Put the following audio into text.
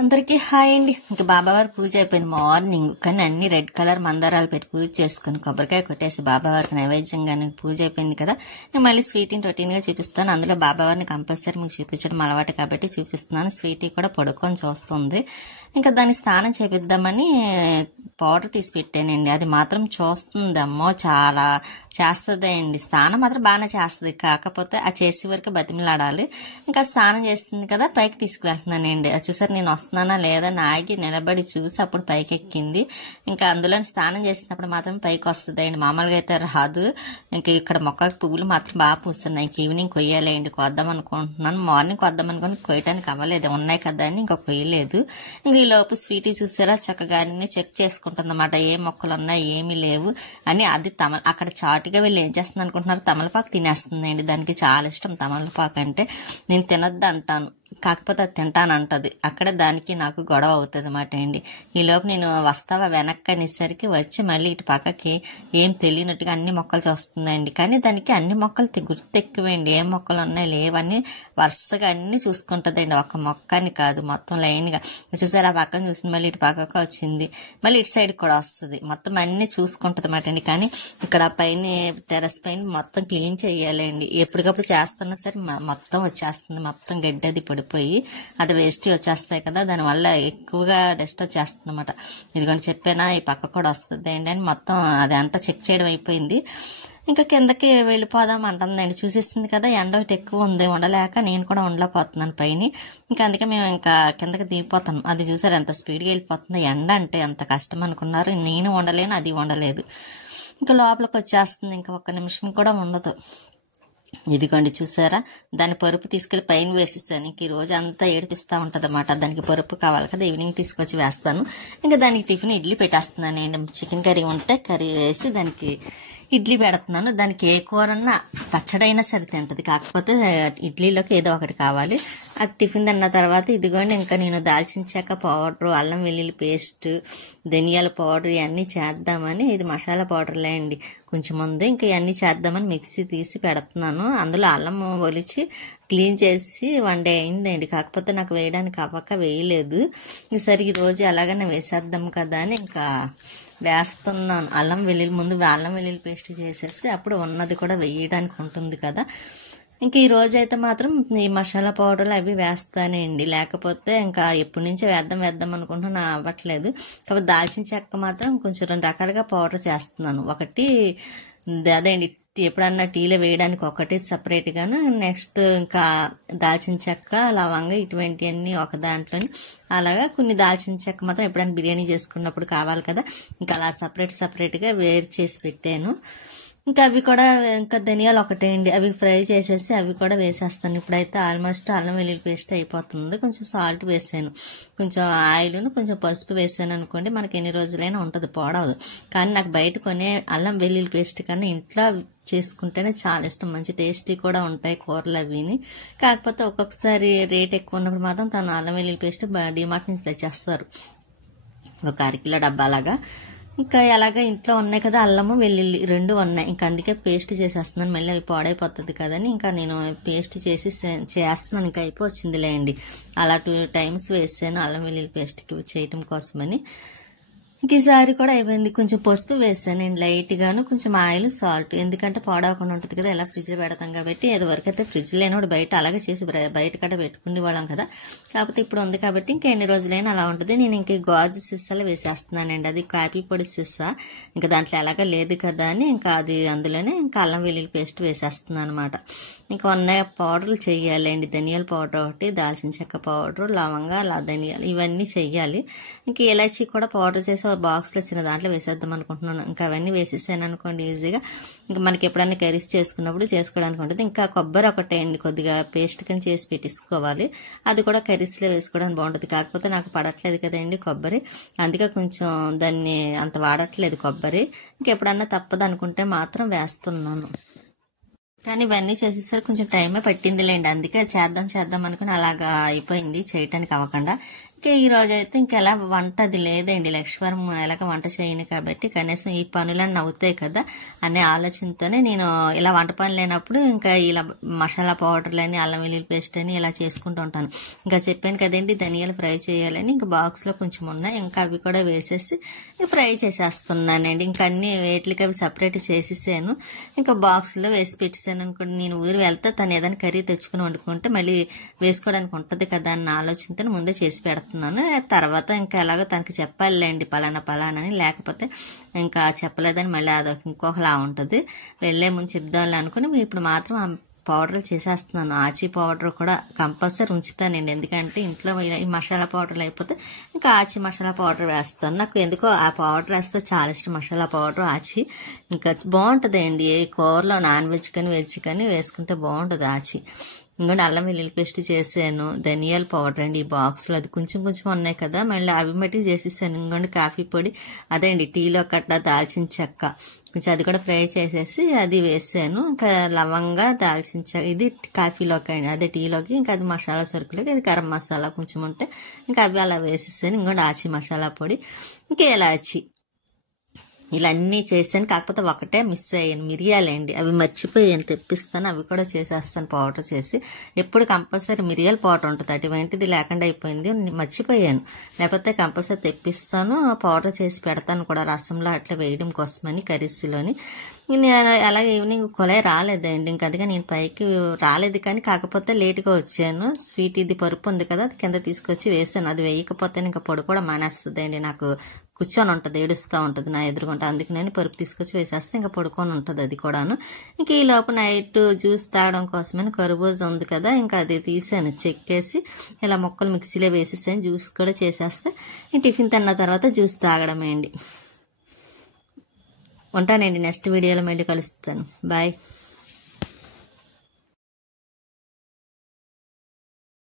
అందరికీ హాయ్ అండి. ఇంకా బాబావారి పూజ అయిపోయింది మార్నింగ్. కానీ అన్ని రెడ్ కలర్ మందారాలు పెట్టి పూజ చేసుకుని కొబ్బరికాయ కొట్టేసి బాబావారికి నైవేద్యంగా పూజ అయిపోయింది కదా. నేను మళ్ళీ స్వీటీని రొటీన్గా చూపిస్తాను. అందులో బాబావారిని కంపల్సరీ మీకు చూపించడం అలవాటు కాబట్టి చూపిస్తున్నాను. స్వీటీ కూడా పడుకొని చూస్తుంది. ఇంకా దాన్ని స్నానం చేపిద్దామని పౌడర్ తీసి పెట్టానండి. అది మాత్రం చూస్తుంది, అమ్మో చాలా చేస్తుంది అండి. స్నానం మాత్రం బాగానే చేస్తుంది, కాకపోతే ఆ చేసే వరకు బతిమలాడాలి. ఇంకా స్నానం చేస్తుంది కదా, పైకి తీసుకువెళ్తున్నానండి. అది చూసారు, నేను వస్తున్నానా లేదా ఆగి నిలబడి చూసి అప్పుడు పైకి ఎక్కింది. ఇంకా అందులో స్నానం చేసినప్పుడు మాత్రం పైకి వస్తుంది అండి, మామూలుగా అయితే రాదు. ఇంకా ఇక్కడ మొక్కకి పువ్వులు మాత్రం బాగా పూస్తున్నాయి. ఇంక ఈవినింగ్ కొయ్యాలండి, కొద్దాం అనుకుంటున్నాను. మార్నింగ్ కొద్దాం అనుకుని కొయ్యడానికి అవ్వలేదు, ఉన్నాయి కదా అని ఇంకా కొయ్యలేదు. ఇంకా ఈ లోపు స్వీటీ చూసారా చక్కగా అన్ని చెక్ చేసుకుంటుంది అన్నమాట, ఏ మొక్కలు ఉన్నాయి ఏమీ లేవు అని. అది అక్కడ చాటుగా వెళ్ళి ఏం చేస్తుంది అనుకుంటున్నారు, తమలపాకు తినేస్తుందండి. దానికి చాలా ఇష్టం తమలపాకు అంటే. నేను తినొద్దు అంటాను, కాకపోతే అది తింటానంటది. అక్కడ దానికి నాకు గొడవ అవుతుంది అన్నమాట అండి. ఈలోపు నేను వస్తావా వెనక్కి అనేసరికి వచ్చి మళ్ళీ ఇటు పక్కకి ఏం తెలియనట్టుగా అన్ని మొక్కలు చూస్తుందండి. కానీ దానికి అన్ని మొక్కలు గుర్తు ఎక్కువండి, ఏ మొక్కలు ఉన్నాయి లేవని వరుసగా అన్ని చూసుకుంటుందండి. ఒక మొక్కని కాదు, మొత్తం లైన్గా చూసారు. ఆ పక్కన చూసింది, మళ్ళీ ఇటు పక్కకు వచ్చింది, మళ్ళీ ఇటు సైడ్ కూడా వస్తుంది. మొత్తం అన్ని చూసుకుంటుంది అన్నమాట అండి. కానీ ఇక్కడ పైన టెర్రస్ పైన మొత్తం క్లీన్ చేయాలండి. ఎప్పటికప్పుడు చేస్తున్నా సరే మొత్తం వచ్చేస్తుంది, మొత్తం గడ్డి అది పడిపోయి అది వేస్ట్ వచ్చేస్తాయి కదా, దానివల్ల ఎక్కువగా డస్ట్ వచ్చేస్తుంది అనమాట. ఇదిగోండి చెప్పానా, ఈ పక్క కూడా వస్తుంది అండి అని మొత్తం అదంతా చెక్ చేయడం అయిపోయింది. ఇంకా కిందకి వెళ్ళిపోదాం అంటుందండి. చూసేస్తుంది కదా, ఎండ ఒకటి ఎక్కువ ఉంది, ఉండలేక నేను కూడా ఉండలేకపోతున్నాను పైన. ఇంకా అందుకే మేము ఇంకా కిందకి దిగిపోతాం. అది చూసారు ఎంత స్పీడ్గా వెళ్ళిపోతుంది. ఎండ అంటే ఎంత కష్టం అనుకున్నారు, నేను ఉండలేను అది ఉండలేదు. ఇంకా లోపలికి వచ్చేస్తుంది, ఇంకా ఒక్క నిమిషం కూడా ఉండదు. ఇదిగోండి చూసారా, దాని పరుపు తీసుకెళ్లి పైన వేసేసాను. ఇంక ఈ రోజు అంతా ఏడిపిస్తూ ఉంటుంది అన్నమాట. దానికి పరుపు కావాలి కదా, ఈవినింగ్ తీసుకొచ్చి వేస్తాను. ఇంకా దానికి టిఫిన్ ఇడ్లీ పెట్టేస్తున్నాను అండి. చికెన్ కర్రీ ఉంటే కర్రీ వేసి దానికి ఇడ్లీ పెడుతున్నాను. దానికి ఏ కూరన్నా పచ్చడైనా సరే తింటుంది, కాకపోతే ఇడ్లీలోకి ఏదో ఒకటి కావాలి. అది టిఫిన్ తిన్న తర్వాత ఇదిగోండి ఇంకా నేను దాల్చిన చెక్క పౌడరు, అల్లం వెల్లుల్లి పేస్ట్, ధనియాల పౌడర్ ఇవన్నీ చేద్దామని, ఇది మసాలా పౌడర్లే అండి కొంచెం ముందు. ఇంకా ఇవన్నీ చేద్దామని మిక్సీ తీసి పెడుతున్నాను. అందులో అల్లం ఒలిచి క్లీన్ చేసి 1 డే అయిందండి, కాకపోతే నాకు వేయడానికి అవ్వక వేయలేదు. సరే ఈరోజు ఎలాగైనా వేసేద్దాం కదా అని ఇంకా వేస్తున్నాను. అల్లం వెల్లుల్లి పేస్ట్ చేసేసి అప్పుడు ఉన్నది కూడా వేయడానికి ఉంటుంది కదా. ఇంక ఈ రోజైతే మాత్రం ఈ మసాలా పౌడర్లు అవి వేస్తానండి, లేకపోతే ఇంకా ఎప్పటి నుంచో వేద్దాం అనుకుంటున్నా అవ్వట్లేదు. కాబట్టి దాల్చిన చెక్క మాత్రం కొంచెం 2 రకాలుగా పౌడర్ చేస్తున్నాను. ఒకటి అదే అండి, ఎప్పుడన్నా టీలో వేయడానికి ఒకటి సపరేట్గాను, నెక్స్ట్ ఇంకా దాల్చిన చెక్క, లవంగ ఇటువంటివన్నీ ఒక దాంట్లోని. అలాగా కొన్ని దాల్చిన చెక్క మాత్రం ఎప్పుడైనా బిర్యానీ చేసుకున్నప్పుడు కావాలి కదా, ఇంకా అలా సపరేట్గా వేరు చేసి పెట్టాను. ఇంకా అవి కూడా, ఇంకా ధనియాలు ఒకటే అండి, అవి ఫ్రై చేసేసి అవి కూడా వేసేస్తాను. ఇప్పుడైతే ఆల్మోస్ట్ అల్లం వెల్లుల్లి పేస్ట్ అయిపోతుంది. కొంచెం సాల్ట్ వేసాను, కొంచెం ఆయిల్ను కొంచెం పసుపు వేసాను అనుకోండి, మనకి ఎన్ని రోజులైనా ఉంటుంది, పోడవదు. కానీ నాకు బయట కొనే అల్లం వెల్లుల్లి పేస్ట్ కన్నా ఇంట్లో చేసుకుంటేనే చాలా ఇష్టం. మంచి టేస్టీ కూడా ఉంటాయి కూరలు అవిని. కాకపోతే ఒక్కొక్కసారి రేట్ ఎక్కువ ఉన్నప్పుడు మాత్రం తను అల్లం వెల్లుల్లి పేస్ట్ డిమార్ట్ నుంచి తెచ్చేస్తారు, ఒక 1 కిలో డబ్బాలాగా. ఇంకా ఎలాగ ఇంట్లో ఉన్నాయి కదా, అల్లము వెల్లుల్లి 2 ఉన్నాయి. ఇంకా అందుకే పేస్ట్ చేసేస్తున్నాను, మళ్ళీ అవి పాడైపోతుంది కదని ఇంకా నేను పేస్ట్ చేసి చేస్తున్నాను. ఇంకా అయిపోవచ్చిందిలే అండి, అలా 2 times వేసాను అల్లం వెల్లుల్లి పేస్ట్కి చేయటం కోసమని. ఇంక ఈసారి కూడా అయిపోయింది. కొంచెం పసుపు వేసాను నేను లైట్గాను, కొంచెం ఆయిల్, సాల్ట్, ఎందుకంటే పాడవకుండా ఉంటుంది కదా, ఇలా ఫ్రిడ్జ్లో పెడతాం కాబట్టి. అది వరకు అయితే ఫ్రిడ్జ్ లేనప్పుడు బయట అలాగే చేసి బయట కట్ట పెట్టుకునే వాళ్ళం కదా, కాకపోతే ఇప్పుడు ఉంది కాబట్టి ఇంకా ఎన్ని రోజులైనా అలా ఉంటుంది. నేను ఇంక గాజు సీసాలో వేసేస్తున్నానండి, అది కాఫీ పొడి సీసా, ఇంకా దాంట్లో ఎలాగా లేదు కదా అని ఇంకా అది అందులోనే ఇంకా అల్లం వెల్లుల్లి పేస్ట్ వేసేస్తున్నాను అనమాట. ఇంకా ఉన్నాయి పౌడర్లు చెయ్యాలండి, ధనియాల పౌడర్ ఒకటి, దాల్చిన చెక్క పౌడర్, లవంగా, ధనియాలు ఇవన్నీ చెయ్యాలి. ఇంకా ఇలాచీ కూడా పౌడర్ చేసి బాక్స్లో చిన్న దాంట్లో వేసేద్దాం అనుకుంటున్నాను. ఇంకా అవన్నీ వేసేసాను అనుకోండి ఈజీగా, ఇంకా మనకి ఎప్పుడైనా కర్రీస్ చేసుకున్నప్పుడు చేసుకోవడానికి ఉంటుంది. ఇంకా కొబ్బరి ఒకటే అండి, కొద్దిగా పేస్ట్ కింద చేసి పెట్టేసుకోవాలి, అది కూడా కర్రీస్లో వేసుకోవడానికి బాగుంటుంది. కాకపోతే నాకు పడట్లేదు కదండి కొబ్బరి, అందుకే కొంచెం దాన్ని అంత వాడట్లేదు కొబ్బరి. ఇంకెప్పుడన్నా తప్పదు అనుకుంటే మాత్రం వేస్తున్నాను. కానీ ఇవన్నీ చేసేసరికి కొంచెం టైమే పట్టిందిలేండి, అందుకే చేద్దాం అనుకుని అలాగా అయిపోయింది, చేయటానికి అవ్వకుండా. ఇంకా ఈ రోజు అయితే ఇంకెలా వంట అది లేదండి, లక్ష్మీవారం ఎలాగ వంట చేయను కాబట్టి కనీసం ఈ పనులన్నీ అవుతాయి కదా అనే ఆలోచనతోనే నేను ఇలా వంట పని లేనప్పుడు ఇంకా ఇలా మసాలా పౌడర్లని, అల్లం వెల్లుల్లి పేస్ట్ అని ఇలా చేసుకుంటూ ఉంటాను. ఇంకా చెప్పాను కదండి ధనియాలు ఫ్రై చేయాలని, ఇంకా బాక్స్లో కొంచెం ఉన్నాయి, ఇంకా అవి కూడా వేసేసి ఫ్రై చేసేస్తున్నానండి. ఇంకా అన్ని వేట్లకి అవి సపరేట్ చేసేసాను, ఇంకా బాక్స్లో వేసి పెట్టేసాను అనుకోండి. నేను ఊరు వెళ్తే తను ఏదైనా కర్రీ తెచ్చుకుని వండుకుంటే మళ్ళీ వేసుకోవడానికి ఉంటుంది కదా అన్న ఆలోచనతో ముందే చేసి పెడతాను. తర్వాత ఇంకా ఎలాగో తనకి చెప్పాలండి పలానా అని, లేకపోతే ఇంకా చెప్పలేదని మళ్ళీ అదొక ఇంకొకలా ఉంటుంది. వెళ్లే ముందు చెప్దాం అనుకుని ఇప్పుడు మాత్రం పౌడర్లు చేసేస్తున్నాను. ఆచి పౌడర్ కూడా కంపల్సరీ ఉంచుతానండి, ఎందుకంటే ఇంట్లో ఈ మసాలా పౌడర్లు అయిపోతే ఇంకా ఆచి మసాలా పౌడర్ వేస్తాను. నాకు ఎందుకో ఆ పౌడర్ వేస్తే చాలా ఇష్టం, మసాలా పౌడర్ ఆచి. ఇంకా బాగుంటుంది అండి, ఏ కూరలో నాన్ వెజ్ కానీ వెజ్ కానీ వేసుకుంటే బాగుంటుంది ఆచి. ఇంకోటి అల్లం వెల్లుల్లి పేస్ట్ చేసాను, ధనియాల పౌడర్ అండి ఈ బాక్స్లో, అది కొంచెం ఉన్నాయి కదా మళ్ళీ అవి మట్టి చేసేసాను. ఇంకోటి కాఫీ పొడి అదే అండి టీలో కట్ట, దాల్చిన చెక్క కొంచెం అది కూడా ఫ్రై చేసేసి అది వేసాను. ఇంకా లవంగా, దాల్చిన చెక్క ఇది కాఫీలోకి అండి, అదే టీలోకి. ఇంకా అది మసాలా సరుకులకి, అది గరం మసాలా కొంచెం ఉంటే ఇంకా అవి అలా వేసేసాను. ఇంకోటి ఆచి మసాలా పొడి, ఇంకా ఇలాచి, ఇలా అన్నీ చేశాను. కాకపోతే ఒకటే మిస్ అయ్యాను, మిరియాలండి, అవి మర్చిపోయాను తెప్పిస్తాను, అవి కూడా చేసేస్తాను పౌడర్ చేసి. ఎప్పుడు కంపల్సరీ మిరియాల పౌడర్ ఉంటుంది, అటువంటిది లేకుండా అయిపోయింది, మర్చిపోయాను. లేకపోతే కంపల్సరీ తెప్పిస్తాను, పౌడర్ చేసి పెడతాను కూడా రసంలో అట్లా వేయడం కోసమని కర్రీస్లోని. నేను అలాగే ఈవినింగ్ కొలై రాలేదండి, ఇంక అదిగా నేను పైకి రాలేదు, కానీ కాకపోతే లేట్గా వచ్చాను. స్వీట్ ఇది పరుపు ఉంది కదా అది కింద తీసుకొచ్చి వేసాను, అది వేయకపోతే ఇంకా పొడి కూడా మానేస్తుంది అండి, నాకు కూర్చొని ఉంటుంది, ఏడుస్తూ ఉంటుంది నా ఎదురుగుంటా. అందుకు నేను పరుపు తీసుకొచ్చి వేసేస్తే ఇంకా పడుకొని ఉంటుంది అది కూడాను. ఇంక ఈ లోపు నైట్ జ్యూస్ తాగడం కోసమని కర్బూజా ఉంది కదా, ఇంకా అది తీసాను చెక్కేసి ఇలా ముక్కలు మిక్సీలో వేసేసాను, జ్యూస్ కూడా చేసేస్తే టిఫిన్ తిన్న తర్వాత జ్యూస్ తాగడమే అండి. ఉంటానండి, నెక్స్ట్ వీడియోలో మళ్ళీ కలుస్తాను, బాయ్.